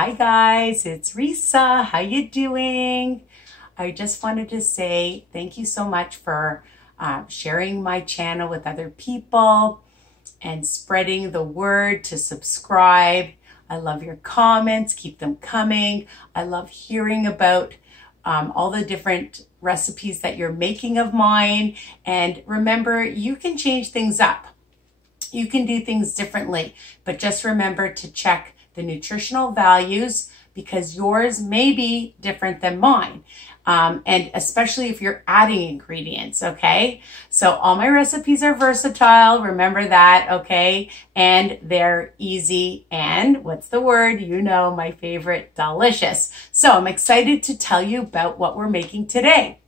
Hi guys, it's Risa. How you doing? I just wanted to say thank you so much for sharing my channel with other people and spreading the word to subscribe. I love your comments. Keep them coming. I love hearing about all the different recipes that you're making of mine. And remember, you can change things up. You can do things differently, but just remember to check the nutritional values because yours may be different than mine. And especially if you're adding ingredients, okay? So all my recipes are versatile, remember that, okay? And they're easy and, what's the word? You know, my favorite, delicious. So I'm excited to tell you about what we're making today.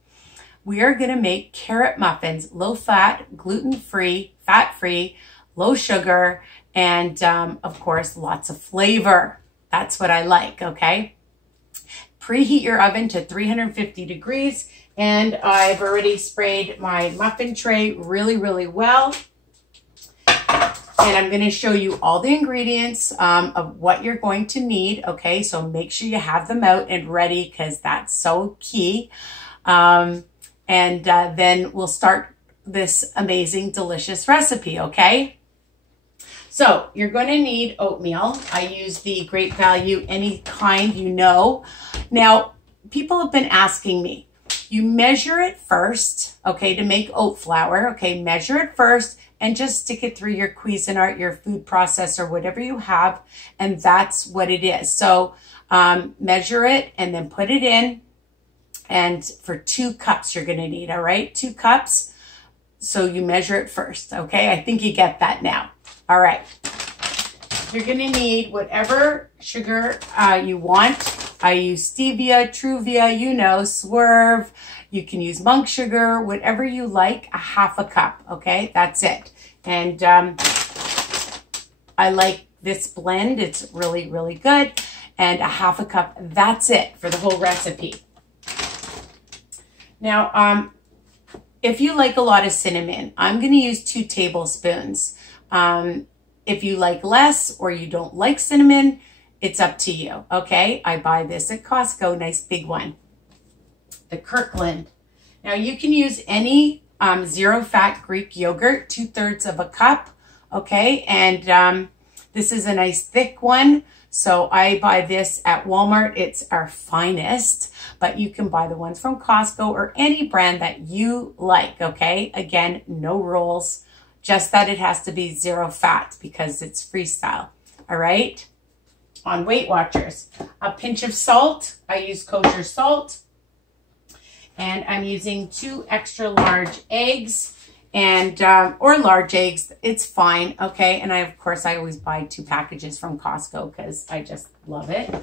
We are gonna make carrot muffins, low fat, gluten-free, fat-free, low sugar, and of course, lots of flavor. That's what I like, okay? Preheat your oven to 350 degrees, and I've already sprayed my muffin tray really, really well. And I'm gonna show you all the ingredients of what you're going to need, okay? So make sure you have them out and ready because that's so key. Then we'll start this amazing, delicious recipe, okay? So you're going to need oatmeal. I use the Great Value, any kind you know. Now, people have been asking me, you measure it first, okay, to make oat flour, okay, measure it first and just stick it through your Cuisinart, your food processor, whatever you have, and that's what it is. So measure it and then put it in, and for 2 cups you're going to need, all right, 2 cups. So you measure it first, okay? I think you get that now. All right, you're gonna need whatever sugar you want. I use stevia, Truvia, you know, Swerve. You can use monk sugar, whatever you like, a half a cup, okay? That's it. And I like this blend. It's really, really good. And a half a cup, that's it for the whole recipe. Now, if you like a lot of cinnamon, I'm gonna use 2 tablespoons. If you like less or you don't like cinnamon, it's up to you, okay? I buy this at Costco, nice big one. The Kirkland. Now you can use any zero-fat Greek yogurt, 2/3 of a cup, okay? And this is a nice thick one. So I buy this at Walmart. It's our finest, but you can buy the ones from Costco or any brand that you like, okay? Again, no rules. Just that it has to be 0 fat because it's freestyle, all right? On Weight Watchers, a pinch of salt. I use kosher salt. And I'm using 2 extra large eggs and, or large eggs, it's fine, okay? And of course, I always buy 2 packages from Costco because I just love it.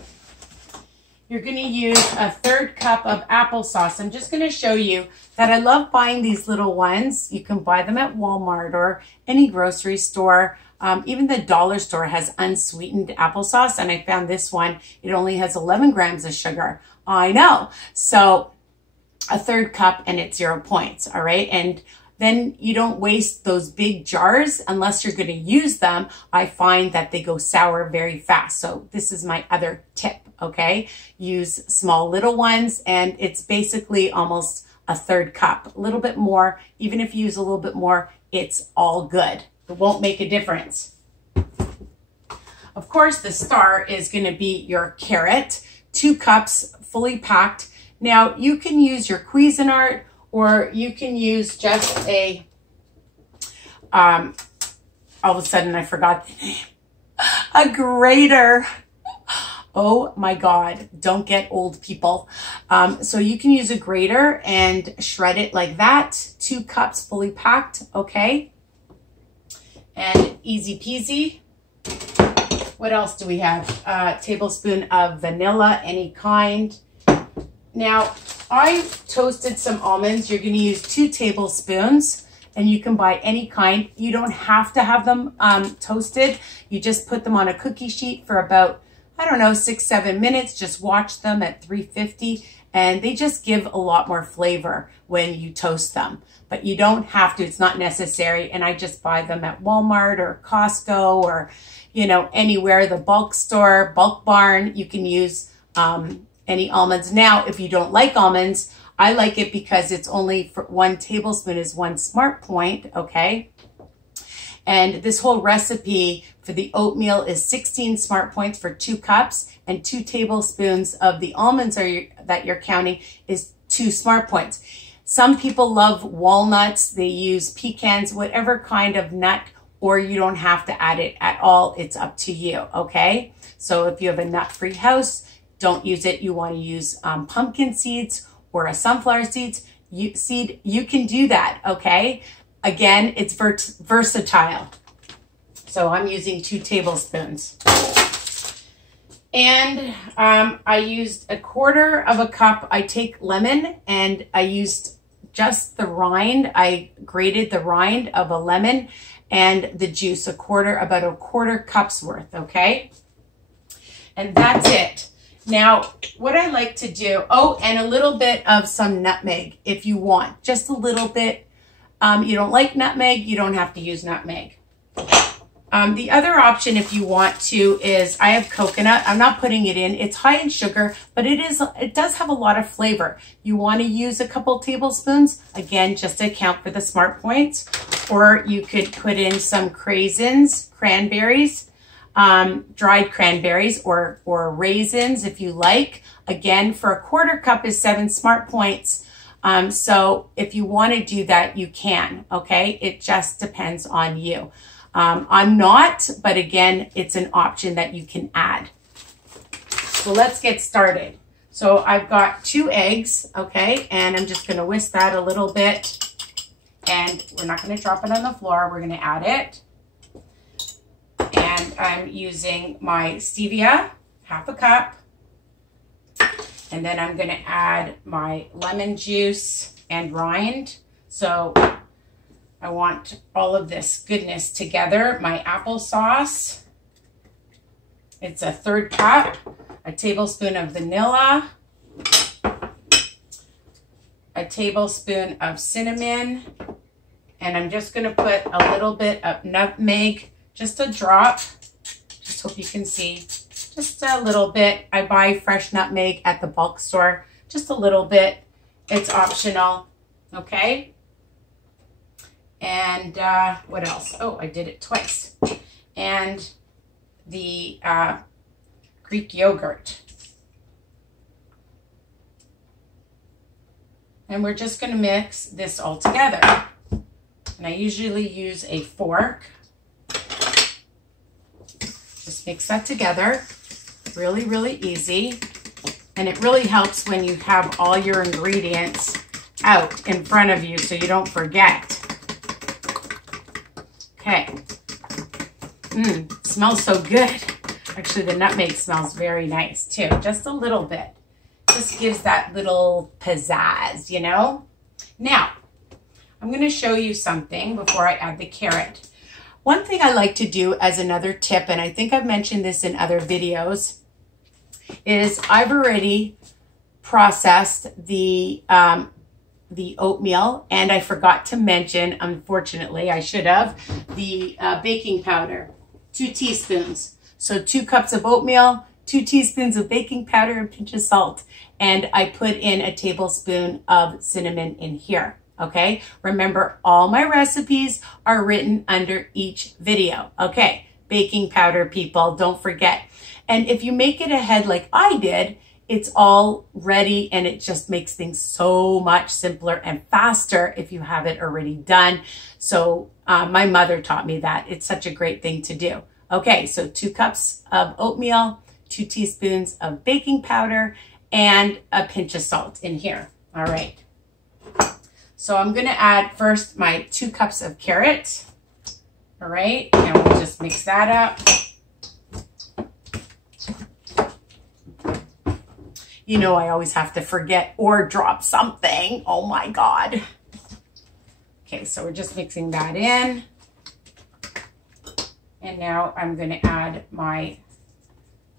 You're gonna use a 1/3 cup of applesauce. I'm just gonna show you that I love buying these little ones. You can buy them at Walmart or any grocery store. Even the dollar store has unsweetened applesauce, and I found this one, it only has 11 grams of sugar. I know. So a 1/3 cup and it's 0 points, all right? And then you don't waste those big jars unless you're gonna use them. I find that they go sour very fast. So this is my other tip, okay? Use small little ones, and it's basically almost a 1/3 cup, a little bit more. Even if you use a little bit more, it's all good. It won't make a difference. Of course, the star is gonna be your carrot, 2 cups fully packed. Now you can use your Cuisinart, or you can use just a, all of a sudden I forgot the name, a grater. Oh my God, don't get old, people. So you can use a grater and shred it like that. 2 cups fully packed, okay? And easy peasy. What else do we have? A tablespoon of vanilla, any kind. Now, I toasted some almonds. You're gonna use 2 tablespoons, and you can buy any kind. You don't have to have them toasted. You just put them on a cookie sheet for about, I don't know, 6-7 minutes. Just watch them at 350, and they just give a lot more flavor when you toast them. But you don't have to, it's not necessary. And I just buy them at Walmart or Costco or, you know, anywhere, the bulk store, Bulk Barn, you can use any almonds. Now, if you don't like almonds, I like it because it's only for 1 tablespoon is 1 smart point, okay? And this whole recipe for the oatmeal is 16 smart points for 2 cups, and 2 tablespoons of the almonds that you're counting is 2 smart points. Some people love walnuts, they use pecans, whatever kind of nut, or you don't have to add it at all. It's up to you, okay? So if you have a nut-free house, don't use it. You want to use pumpkin seeds or a sunflower seed, you can do that, okay? Again, it's versatile. So I'm using 2 tablespoons. And I used 1/4 cup. I take lemon, and I used just the rind. I grated the rind of a lemon and the juice, about a quarter cup's worth, okay? And that's it. Now, what I like to do, oh, and a little bit of some nutmeg if you want, just a little bit. You don't like nutmeg, you don't have to use nutmeg. The other option, if you want to, is I have coconut. I'm not putting it in. It's high in sugar, but it does have a lot of flavor. You want to use a couple tablespoons, again, just to account for the smart points. Or you could put in some cranberries, dried cranberries, or raisins if you like. Again, for 1/4 cup is 7 smart points. So if you want to do that, you can, okay? It just depends on you. I'm not, but again, it's an option that you can add. So let's get started. So I've got 2 eggs, okay? And I'm just going to whisk that a little bit. And we're not going to drop it on the floor. We're going to add it. And I'm using my stevia, 1/2 cup. And then I'm going to add my lemon juice and rind. So I want all of this goodness together. My applesauce, it's a 1/3 cup, a tablespoon of vanilla, a tablespoon of cinnamon, and I'm just going to put a little bit of nutmeg, just a drop. Just hope you can see, just a little bit. I buy fresh nutmeg at the bulk store, just a little bit. It's optional, okay? And what else? Oh, I did it twice. And the Greek yogurt. And we're just going to mix this all together. And I usually use a fork. Just mix that together. Really, really easy. And it really helps when you have all your ingredients out in front of you so you don't forget. Okay. Smells so good. Actually, the nutmeg smells very nice too. Just a little bit. Just gives that little pizzazz, you know? Now, I'm going to show you something before I add the carrot. One thing I like to do as another tip, and I think I've mentioned this in other videos, is I've already processed the oatmeal, and I forgot to mention, unfortunately, I should have, the baking powder, 2 teaspoons. So 2 cups of oatmeal, 2 teaspoons of baking powder, and a pinch of salt. And I put in a tablespoon of cinnamon in here, okay? Remember, all my recipes are written under each video, okay? Baking powder, people, don't forget. And if you make it ahead like I did, it's all ready, and it just makes things so much simpler and faster if you have it already done. So my mother taught me that. It's such a great thing to do. Okay, so 2 cups of oatmeal, 2 teaspoons of baking powder, and a pinch of salt in here. All right. So I'm going to add first my 2 cups of carrot. All right, and we'll just mix that up. You know, I always have to forget or drop something. Oh my God. Okay, so we're just mixing that in. And now I'm going to add my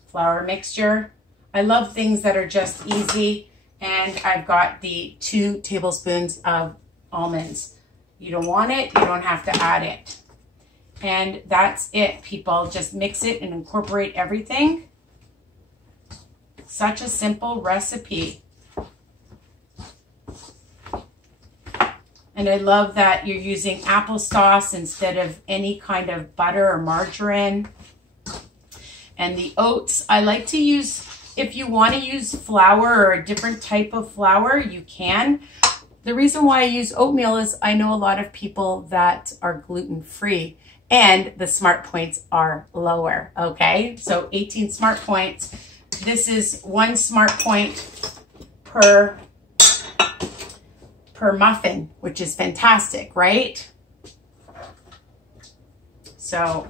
flour mixture. I love things that are just easy. And I've got the 2 tablespoons of almonds. You don't want it, you don't have to add it. And that's it, people. Just mix it and incorporate everything. Such a simple recipe. And I love that you're using applesauce instead of any kind of butter or margarine. And the oats, I like to use, if you want to use flour or a different type of flour, you can. The reason why I use oatmeal is I know a lot of people that are gluten-free and the smart points are lower, okay? So 18 smart points. This is 1 smart point per muffin, which is fantastic, right? So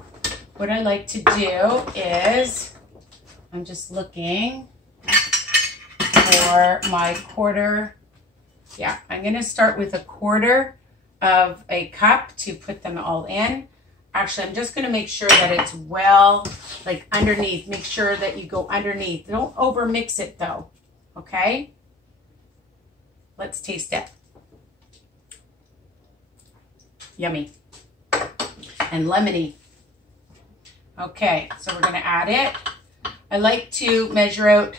what I like to do is, I'm just looking for my quarter. Yeah, I'm gonna start with 1/4 of a cup to put them all in. Actually, I'm just gonna make sure that it's well, like underneath. Make sure that you go underneath. Don't over mix it though, okay? Let's taste it. Yummy and lemony. Okay, so we're gonna add it. I like to measure out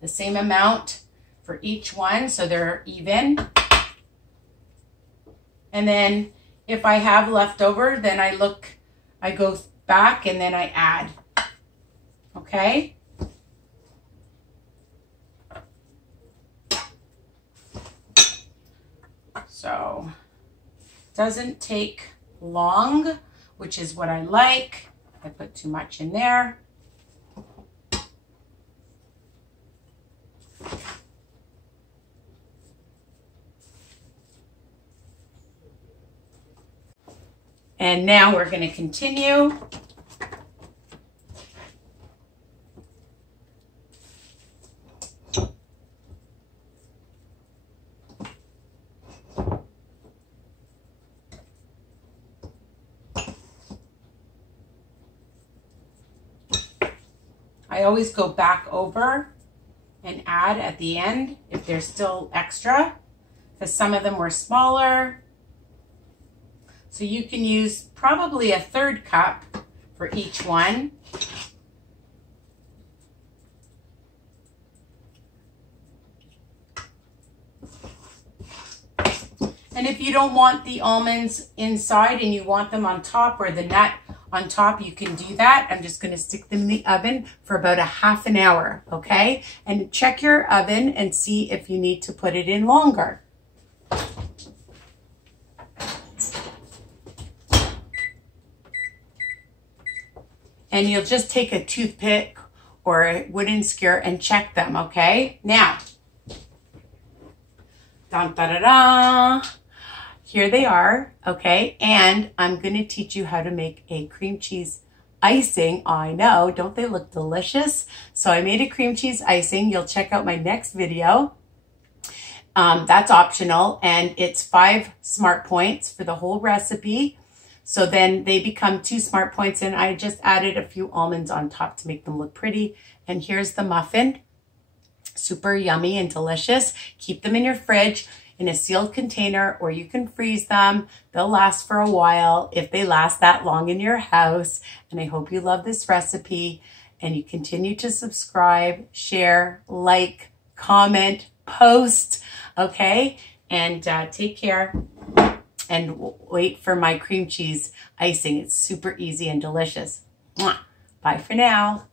the same amount for each one so they're even. And then if I have leftover, then I go back and then I add, okay? So, doesn't take long, which is what I like. I put too much in there. And now we're going to continue. I always go back over and add at the end if there's still extra, because some of them were smaller. So you can use probably 1/3 cup for each one. And if you don't want the almonds inside and you want them on top or the nut on top, you can do that. I'm just gonna stick them in the oven for about 1/2 an hour, okay? And check your oven and see if you need to put it in longer. And you'll just take a toothpick or a wooden skewer and check them, okay? Now, dun, da, da, da. Here they are, okay? And I'm gonna teach you how to make a cream cheese icing. I know, don't they look delicious? So I made a cream cheese icing. You'll check out my next video. That's optional, and it's 5 smart points for the whole recipe. So then they become 2 smart points, and I just added a few almonds on top to make them look pretty. And here's the muffin. Super yummy and delicious. Keep them in your fridge in a sealed container, or you can freeze them. They'll last for a while if they last that long in your house. And I hope you love this recipe and you continue to subscribe, share, like, comment, post, okay? And take care. And wait for my cream cheese icing. It's super easy and delicious. Mwah. Bye for now.